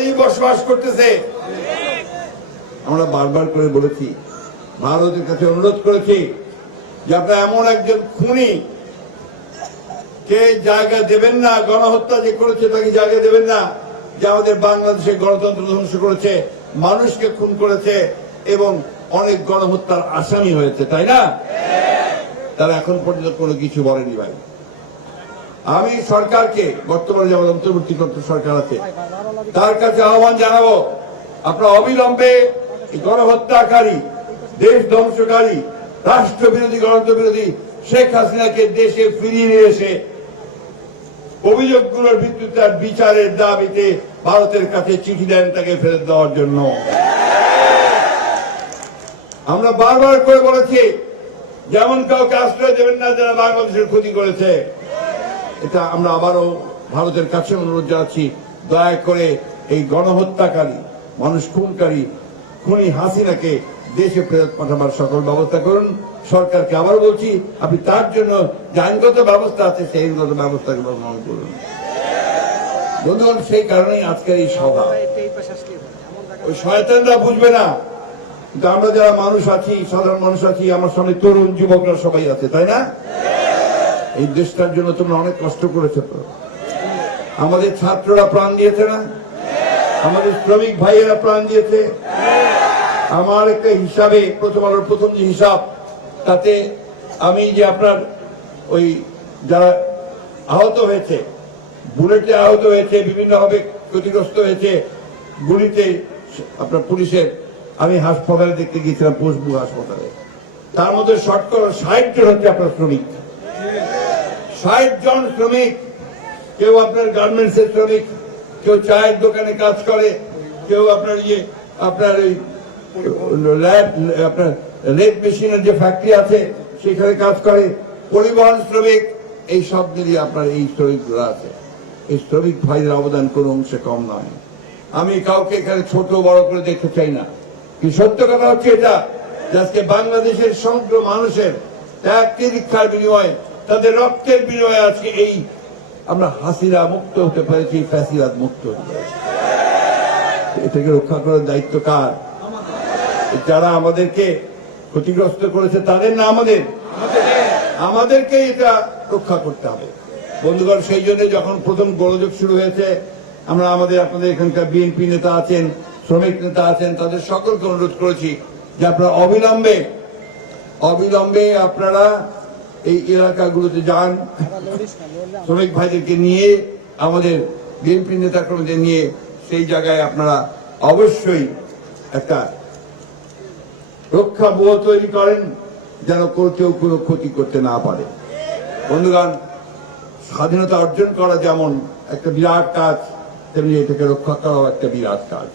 ভারতেই বসবাস করতেছে। আমরা বারবার করে বলেছি ভারতের কাছে অনুরোধ করেছি যে আপনারা এমন একজন খুনি কে জায়গা দেবেন না গণহত্যা যে করেছে তাকে জায়গা দেবেন না যে আমাদের বাংলাদেশে গণতন্ত্র ধ্বংস করেছে মানুষকে খুন করেছে এবং অনেক গণহত্যার আসামি হয়েছে তাই না? তারা এখন পর্যন্ত কোনো কিছু বলেনি ভাই। আমি সরকারকে, বর্তমানে যেমন অন্তর্বর্তীকর্ত সরকার আছে, তার কাছে আহ্বান জানাব, আপনারা অবিলম্বে গণহত্যাকারী, দেশ ধ্বংসকারী, রাষ্ট্রবিরোধী গণতন্ত্র বিরোধী শেখ হাসিনাকে দেশে ফিরিয়ে নিয়ে এসে অভিযোগগুলোর ভিত্তিতে তার বিচারের দাবিতে ভারতের কাছে চিঠি দেন তাকে ফেরত দেওয়ার জন্য। আমরা বারবার করে বলেছি, যেমন কাউকে আশ্রয় দেবেন না, যারা বাংলাদেশের ক্ষতি করেছে। এটা আমরা আবারও ভারতের কাছে অনুরোধ জানাচ্ছি, দয়া করে এই গণহত্যাকারী, মানুষ খুনকারী, খুনি হাসিনাকে দেশে ফেরত পাঠাবার সকল ব্যবস্থা করুন। সরকারকে আবার বলছি, আপনি তার জন্য যে আইনগত ব্যবস্থা আছে, সেই আইনগত ব্যবস্থাকে গ্রহণ করুন। বন্ধুগণ, সেই কারণেই আজকের এই সভা। ওই শয়তানরা বুঝবে না, কিন্তু আমরা যারা মানুষ আছি, সাধারণ মানুষ আছি, আমার সামনে তরুণ যুবকরা সবাই আছে, তাই না? এই দেশটার জন্য তোমরা অনেক কষ্ট করেছ আমাদের ছাত্ররা প্রাণ দিয়েছে না? আমাদের শ্রমিক ভাইয়েরা প্রাণ দিয়েছে? আমার একটা হিসাবে প্রথম আলোর প্রথম যে হিসাব, তাতে আমি যে আপনার ওই যারা আহত হয়েছে, বুলেটে আহত হয়েছে, বিভিন্নভাবে ক্ষতিগ্রস্ত হয়েছে, গুলিতে আপনার পুলিশের, আমি হাসপাতালে দেখতে গিয়েছিলাম পোস্টবু হাসপাতালে। তার মধ্যে শতকরা ষাট জন হচ্ছে আপনার শ্রমিক। ষাট জন শ্রমিক, কেউ আপনার গার্মেন্টস এর শ্রমিক, কেউ চায়ের দোকানে কাজ করে, কেউ আপনার ইয়ে আপনার ওই ল্যাব, আপনার লেদ মেশিনের যে ফ্যাক্টরি আছে, সেখানে কাজ করে। পরিবহন শ্রমিক, এই সব মিলিয়ে আপনার এই শ্রমিকগুলো আছে। এই শ্রমিক ভাইদের অবদান কোনো অংশে কম নয়। আমি কাউকে এখানে ছোট বড় করে দেখতে চাই না। কি সত্য কথা হচ্ছে এটা? আজকে বাংলাদেশের সমগ্র মানুষের ত্যাগ তিরিক্ষার বিনিময়ে তাদের রক্তের বিনিময়ে আজকে এই আমরা হাসিরা মুক্ত হতে পেরেছি ফ্যাসিরাত মুক্ত হতে পেরেছি। এটাকে রক্ষা করার দায়িত্ব কার? যারা আমাদেরকে ক্ষতিগ্রস্ত করেছে, তাদের না আমাদের? আমাদেরকে এটা রক্ষা করতে হবে। বন্ধুগণ, সেই জন্য যখন প্রথম গোলযোগ শুরু হয়েছে, আমরা আমাদের আপনাদের এখানকার বিএনপি নেতা আছেন, শ্রমিক নেতা আছেন, তাদের সকলকে অনুরোধ করেছি যে আপনারা অবিলম্বে অবিলম্বে আপনারা এই এলাকাগুলোতে যান। শ্রমিক ভাইদেরকে নিয়ে, আমাদের বিএনপি নেতাকর্মীদের নিয়ে সেই জায়গায় আপনারা অবশ্যই একটা রক্ষা বোধ তৈরি করেন, যেন কেউ কোনো ক্ষতি করতে না পারে। বন্ধুগণ, স্বাধীনতা অর্জন করা যেমন একটা বিরাট কাজ, তেমনি এটাকে রক্ষা করাও একটা বিরাট কাজ।